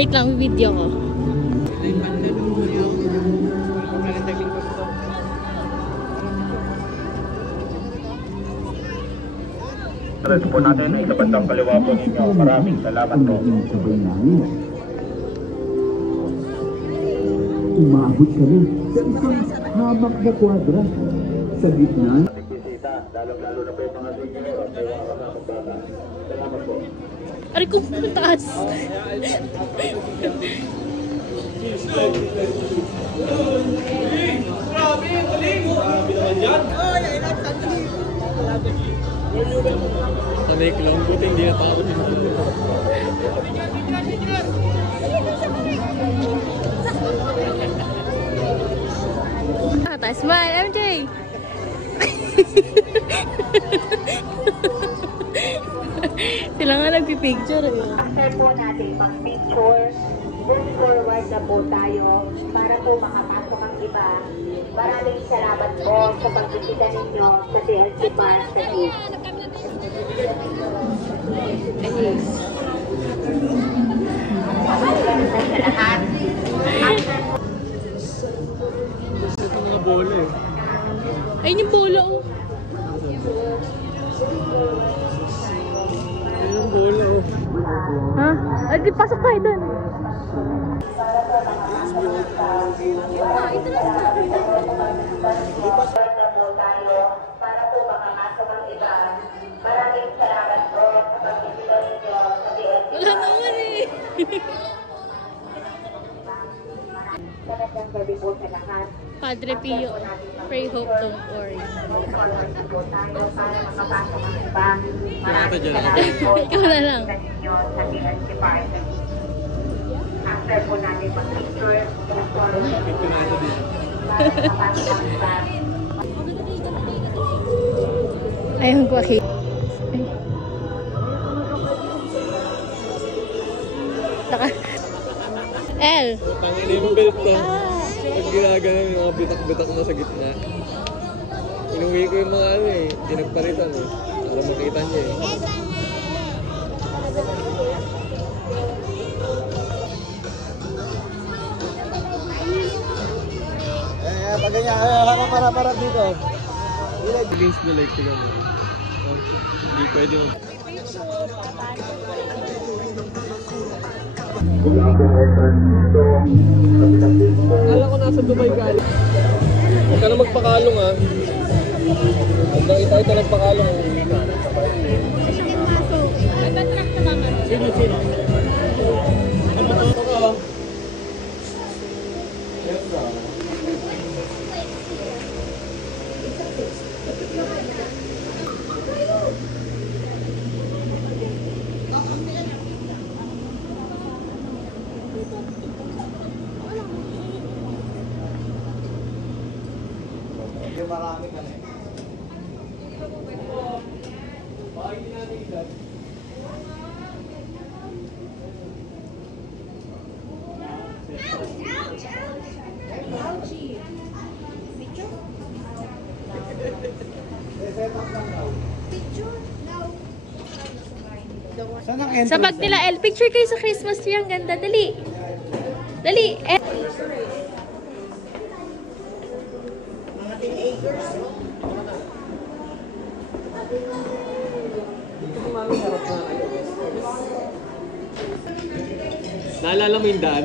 Wait lang, video ko. Ito po natin ay sa bandang kaliwa po ninyo. Maraming salamat po. Umabot kami sa isang hamak na kwadra sa gitna. Lalo na po yung mga senior at may mga bata. Salamat po. Aray ko, taas. Tanay ko lang, buti hindi natakot yung Taas man, MJ! Sila nga nagpipicture eh. After po natin mag-picture, move forward na po tayo para po makapasok ang iba. Maraming salamat po sa pagbisita ninyo sa TLC Park sa East. Sa lahat. ito mga bola eh. Ayun yung bola oh. Ayun yung bola oh. Ha? Ay, di pasok tayo dun. Para po makapasok ang iba. Maraming salamat po sa pagbisita ninyo sa TLC Wala naman eh. Magandang gabi po sa lahat. Padre Pio, pray hope don't worry. Tayo para makapasok ang iba. Maraming dyan. salamat po Ikaw na lang. sa inyo sa TLC Park. After po natin mag-picture, Picture na ito dito. para makapasok ang iba. Ayun ko, okay. Naka... L. Tangin yung belt to. Pag ginagano yung mga bitak-bitak na sa gitna. Inuwi ko yung mga ano eh. Tinagpalitan eh. Para makita niya eh. Pag ganyan, harap dito. Against the light, tignan mo. Oh, hindi pwede mo. Akala ko nasa Dubai ka. Huwag ka na magpakalong ha. Hanggang ito nagpakalong. Ay, ba't track na mama? Sino? Ito ka. Marami kami. Sa bag nila, L. Picture kayo sa Christmas tree. Ang ganda. Dali. Dali. L. Naalala mo yung daan?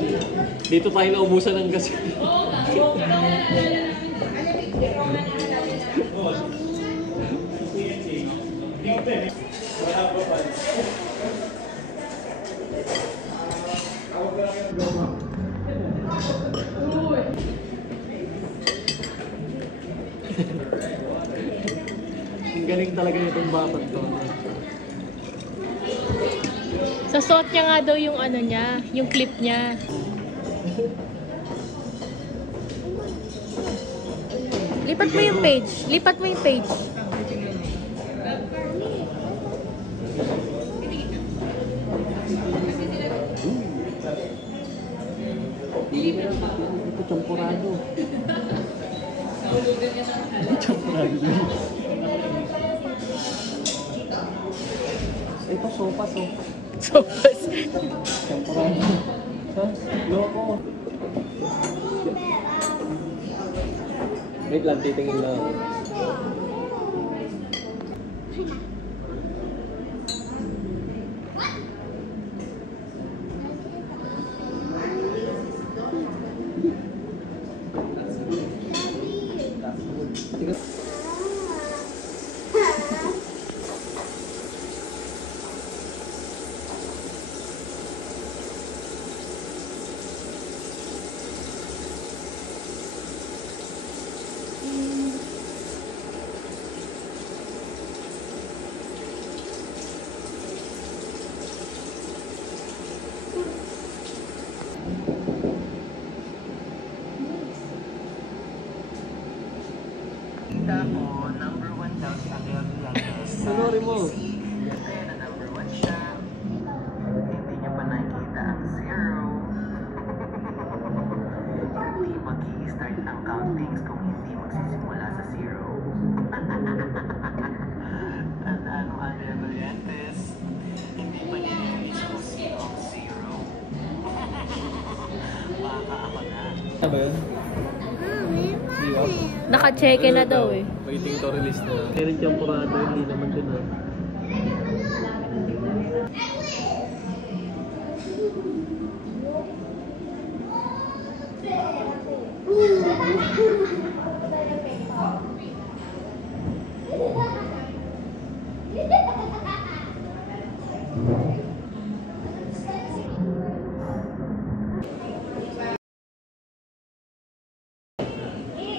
Dito tayo naubusan ng gas. Ang galing talaga nitong bapat to. Sa suot niya nga daw yung ano niya, yung clip niya. Lipat mo yung page. Lipat mo yung page. Ito champurado. Champurado. Ito sopas oh. Sopas. Champurado. Ha? Loko. Wait lang, titingin lang. Panoorin mo. Mag-i-start ang countings kung hindi magsisimula sa zero. Tandaan mo, Andrea Valientes, hindi pa nililis kung sino ang zero. Baka ako na. Ano ba yun? Di ba? Naka-check na daw eh. Waiting to release na. Meron siyang purado, hindi naman dun ah.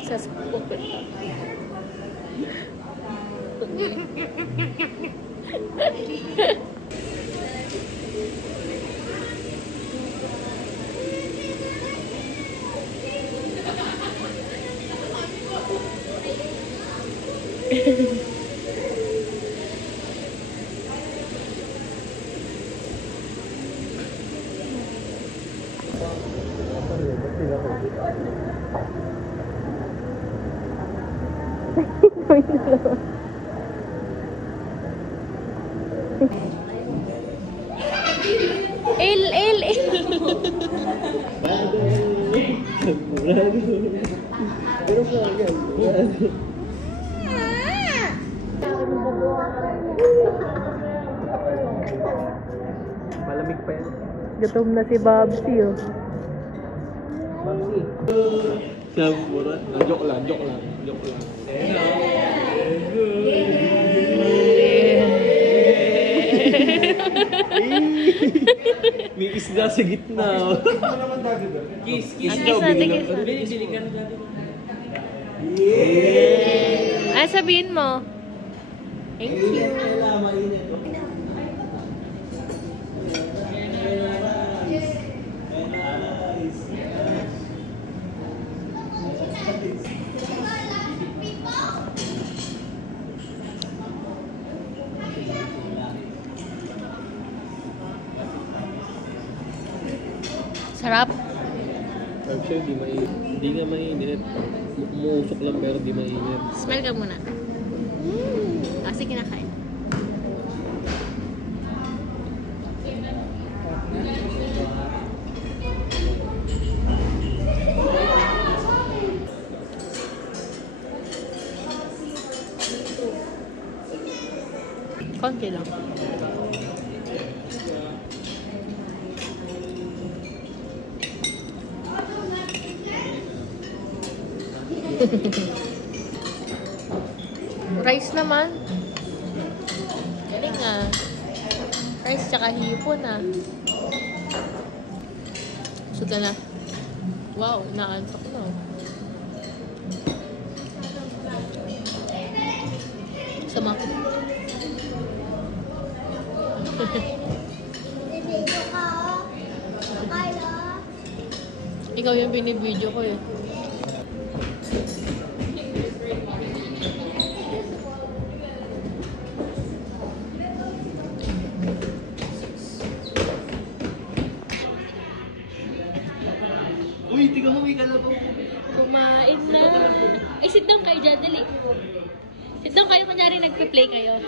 Sa spoken. El. Pero pa yan. Malamig pa yan. Gutom na si Babsi oh. Siyempre. Joke lang. May isda sa gitna. Kiss daw. Ah, sabihin mo. Thank you. Sarap. I'm sure hindi nga mainit. Umuusok lang pero di mainit. Smell ka muna. Kasi kinakain. Konti lang. Rice naman. Galing ah. Rice tsaka hipon ah. Suga na. Wow, naantok na. Sama. Ikaw yung binibideo ko eh. Uy, tiga mo, ka na po. Kumain na. Eh, sit down kayo dyan, dali. Sit down kayo, kunyari nagpe-play kayo.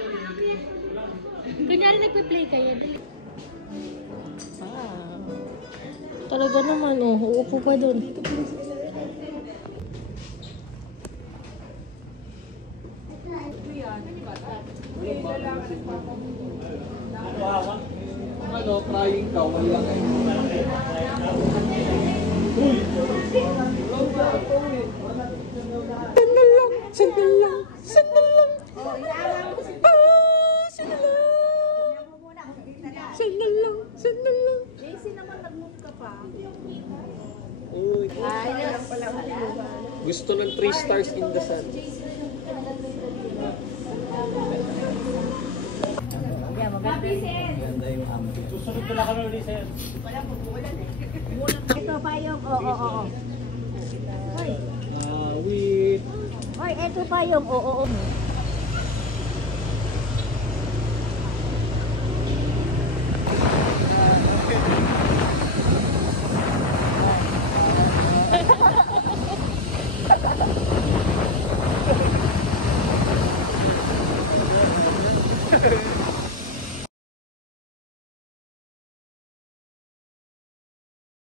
Kunyari nagpe-play kayo, dali. Wow. Talaga naman, oh. Uupo pa dun. Ano, frying ka, wala kayo. Sandal lang, sandal lang, sandal lang. Sandal lang. Sandal lang, sandal lang. JC naman, nag-move ka pa. Uy. Gusto ng 3 stars in the sun. Ito pa yung, oo. With Hoy, ito pa yung, oo.